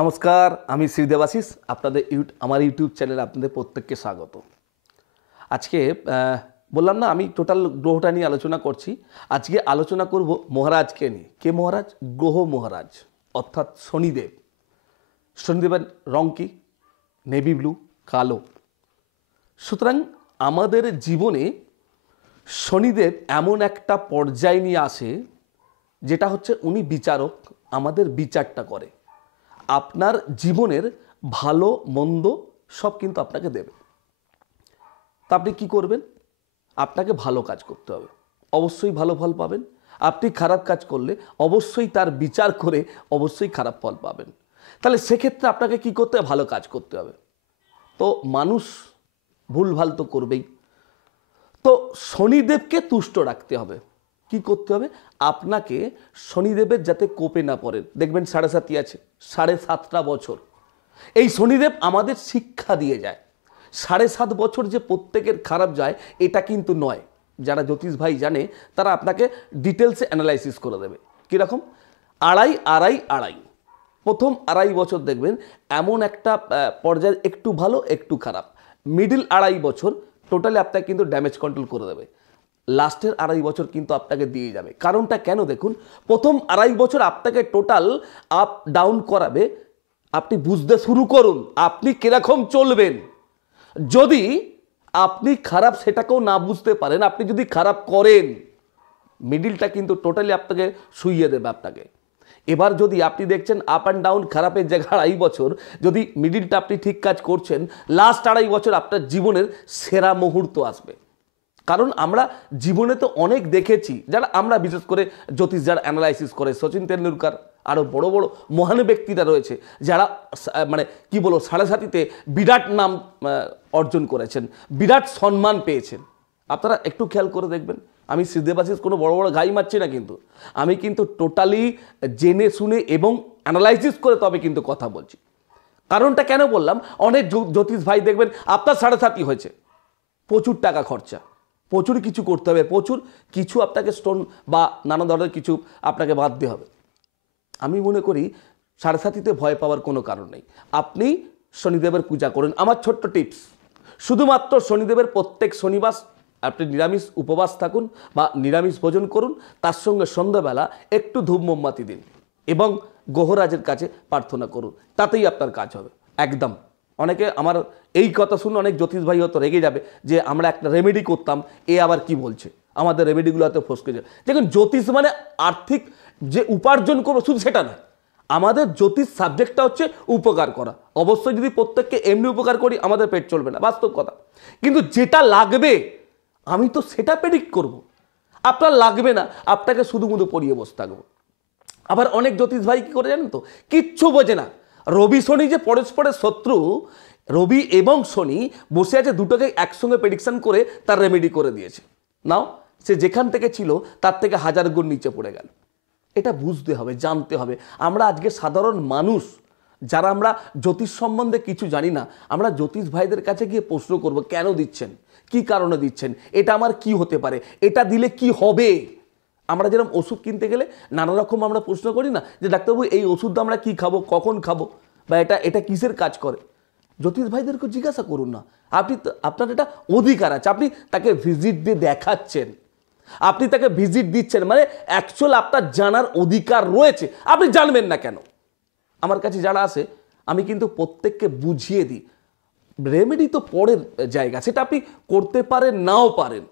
नमस्कार आमी श्री देवाशीष आपनादेर आमार यूट्यूब चैनेले आपनादेर प्रत्येकके स्वागत। आज के बोललाम ना आमी टोटाल ग्रहटा निये आलोचना करछि। आज के आलोचना करब महाराज के निये। के महाराज? ग्रह महाराज अर्थात शनिदेव। शनिदेवेर रंग कि? नेवी ब्लू, कालो। सुतरां आमादेर जीवने शनिदेव एमन एकटा पर्याय निये आसे जेटा होच्छे उनी विचारक, आमादेर विचारटा करे। আপনার জীবনের ভালো মন্দ সব কিন্তু আপনাকে দেবে। তা আপনি কি করবেন? আপনাকে ভালো কাজ করতে হবে, অবশ্যই ভালো ফল পাবেন। আপনি খারাপ কাজ করলে অবশ্যই তার বিচার করে অবশ্যই খারাপ ফল পাবেন। তাহলে সেক্ষেত্রে আপনাকে কি করতে হবে? ভালো কাজ করতে হবে। তো মানুষ ভুলভাল তো করবেই। তো শনিদেবকে তুষ্ট রাখতে হবে। কি করতে হবে? আপনাকে শনিদেবের যাতে কোপে না পড়েন। দেখবেন 7.5 আছে, 7.5টা বছর এই শনিদেব আমাদের শিক্ষা দিয়ে যায়। 7.5 বছর যে প্রত্যেকের খারাপ যায় এটা কিন্তু নয়। যারা জ্যোতিষ ভাই জানে তারা আপনাকে ডিটেলসে অ্যানালাইসিস করে দেবে। কীরকম? আড়াই প্রথম 2.5 বছর দেখবেন এমন একটা পর্যায়ে একটু ভালো একটু খারাপ। মিডিল 2.5 বছর টোটালি আপনাকে কিন্তু ড্যামেজ কন্ট্রোল করে দেবে। লাস্টের 2.5 বছর কিন্তু আপনাকে দিয়ে যাবে। কারণটা কেন দেখুন, প্রথম 2.5 বছর আপনাকে টোটাল আপ ডাউন করাবে। আপনি বুঝতে শুরু করুন আপনি কিরকম চলবেন। যদি আপনি খারাপ সেটাকেও না বুঝতে পারেন, আপনি যদি খারাপ করেন মিডিলটা কিন্তু টোটালি আপনাকে শুইয়ে দেবে আপনাকে। এবার যদি আপনি দেখছেন আপ অ্যান্ড ডাউন খারাপের জায়গায় 2.5 বছর, যদি মিডিলটা আপনি ঠিক কাজ করছেন, লাস্ট 2.5 বছর আপনার জীবনের সেরা মুহূর্ত আসবে। কারণ আমরা জীবনে তো অনেক দেখেছি, যারা আমরা বিশেষ করে জ্যোতিষ যারা অ্যানালাইসিস করে, সচিন তেন্ডুলকার আরও বড় বড় মহান ব্যক্তিরা রয়েছে যারা মানে কি বলবো 7.5-তে বিরাট নাম অর্জন করেছেন, বিরাট সম্মান পেয়েছেন। আপনারা একটু খেয়াল করে দেখবেন, আমি শ্রী দেবাশিস কোনো বড় বড় গাই মারছি না, কিন্তু আমি কিন্তু টোটালি জেনে শুনে এবং অ্যানালাইসিস করে তবে কিন্তু কথা বলছি। কারণটা কেন বললাম, অনেক জ্যোতিষ ভাই দেখবেন আপনার 7.5 হয়েছে, প্রচুর টাকা খরচা, প্রচুর কিছু করতে হবে, প্রচুর কিছু আপনাকে স্টোন বা নানা ধরনের কিছু আপনাকে বাঁধতে হবে। আমি মনে করি 7.5-তে ভয় পাওয়ার কোনো কারণ নেই। আপনি শনিদেবের পূজা করুন। আমার ছোট্ট টিপস, শুধুমাত্র শনিদেবের প্রত্যেক শনিবার আপনি নিরামিষ উপবাস থাকুন বা নিরামিষ ভোজন করুন, তার সঙ্গে সন্ধ্যাবেলা একটু ধূপ মোমবাতি দিন এবং গ্রহরাজের কাছে প্রার্থনা করুন, তাতেই আপনার কাজ হবে একদম। অনেকে আমার এই কথা শুনে অনেক জ্যোতিষ ভাই হয়তো রেগে যাবে যে আমরা একটা রেমেডি করতাম, এ আবার কি বলছে, আমাদের রেমেডিগুলো হয়তো ফসকে যায়। দেখুন জ্যোতিষ মানে আর্থিক যে উপার্জন করবো শুধু সেটা নয়, আমাদের জ্যোতিষ সাবজেক্টটা হচ্ছে উপকার করা। অবশ্যই যদি প্রত্যেককে এমনি উপকার করি আমাদের পেট চলবে না, বাস্তব কথা। কিন্তু যেটা লাগবে আমি তো সেটা প্রেডিক্ট করব। আপনার লাগবে না, আপনাকে শুধু মুধু পড়িয়ে বসে থাকবো। আবার অনেক জ্যোতিষ ভাই কী করে জানেন তো, কিচ্ছু বোঝে না। রবি শনি যে পরস্পরের শত্রু, রবি এবং শনি বসে আছে, দুটোকে একসঙ্গে প্রেডিকশন করে তার রেমেডি করে দিয়েছে। নাও সে যেখান থেকে ছিল তার থেকে 1000 গুণ নিচে পড়ে গেল। এটা বুঝতে হবে, জানতে হবে। আমরা আজকে সাধারণ মানুষ যারা আমরা জ্যোতিষ সম্বন্ধে কিছু জানি না, আমরা জ্যোতিষ ভাইদের কাছে গিয়ে প্রশ্ন করব, কেন দিচ্ছেন, কি কারণে দিচ্ছেন, এটা আমার কি হতে পারে, এটা দিলে কি হবে। আমরা যেরকম ওষুধ কিনতে গেলে নানা রকম আমরা প্রশ্ন করি না যে ডাক্তারবাবু এই ওষুধটা আমরা কি খাবো, কখন খাবো, বা এটা কিসের কাজ করে। জ্যোতিষ ভাইদেরকে জিজ্ঞাসা করুন না। আপনার এটা অধিকার আছে, আপনি তাকে ভিজিট দিয়ে দেখাচ্ছেন, আপনি তাকে ভিজিট দিচ্ছেন, মানে অ্যাকচুয়াল আপনার জানার অধিকার রয়েছে। আপনি জানবেন না কেন? আমার কাছে যারা আসে আমি কিন্তু প্রত্যেককে বুঝিয়ে দিই। রেমেডি তো পরের জায়গা, সেটা আপনি করতে পারেন নাও পারেন,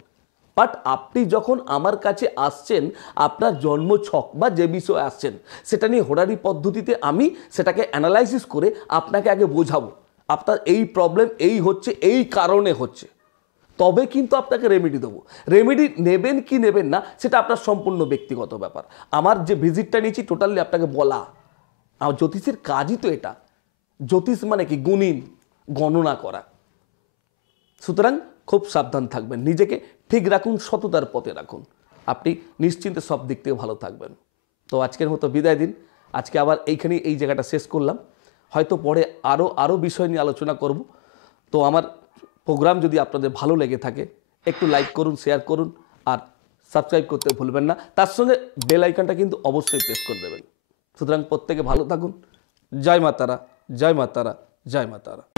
বাট আপনি যখন আমার কাছে আসছেন আপনার জন্মছক বা যে বিষয়ে আসছেন সেটা নিয়ে হোরারি পদ্ধতিতে আমি সেটাকে অ্যানালাইসিস করে আপনাকে আগে বোঝাবো আপনার এই প্রবলেম এই হচ্ছে, এই কারণে হচ্ছে, তবে কিন্তু আপনাকে রেমেডি দেবো। রেমেডি নেবেন কি নেবেন না সেটা আপনার সম্পূর্ণ ব্যক্তিগত ব্যাপার। আমার যে ভিজিটটা নিয়েছি টোটালি আপনাকে বলা, আমার জ্যোতিষের কাজই তো এটা। জ্যোতিষ মানে কি? গুণিন, গণনা করা। সুতরাং খুব সাবধান থাকবেন, নিজেকে ঠিক রাখুন, সততার পথে রাখুন, আপনি নিশ্চিন্তে সব দিক থেকে ভালো থাকবেন। তো আজকের মতো বিদায় দিন। আজকে আবার এইখানেই এই জায়গাটা শেষ করলাম, হয়তো পরে আরও বিষয় নিয়ে আলোচনা করব। তো আমার প্রোগ্রাম যদি আপনাদের ভালো লেগে থাকে একটু লাইক করুন, শেয়ার করুন, আর সাবস্ক্রাইব করতে ভুলবেন না। তার সঙ্গে বেল আইকনটা কিন্তু অবশ্যই প্রেস করে দেবেন। সুতরাং প্রত্যেকে ভালো থাকুন, জয় মাতারা, জয় মাতারা, জয় মাতারা।